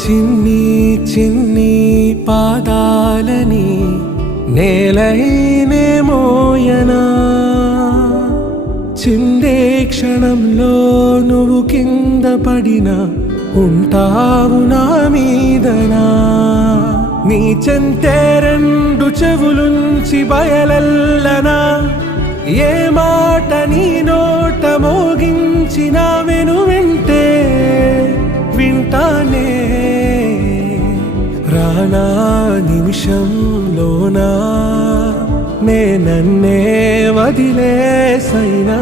చిన్ని చిన్ని పాదాలని నేలైనే మోయనా, చిందే క్షణంలో నువ్వు కింద పడినా ఉంటావు నా మీదనా. నీ చెంతే రెండు చెవులుంచి బయలెల్లనా, ఏ మాట నీ నోట మోగించిన వెను వింటే వింటానే. రానా నిమిషంలోనా నే నన్నే వదిలేసైనా.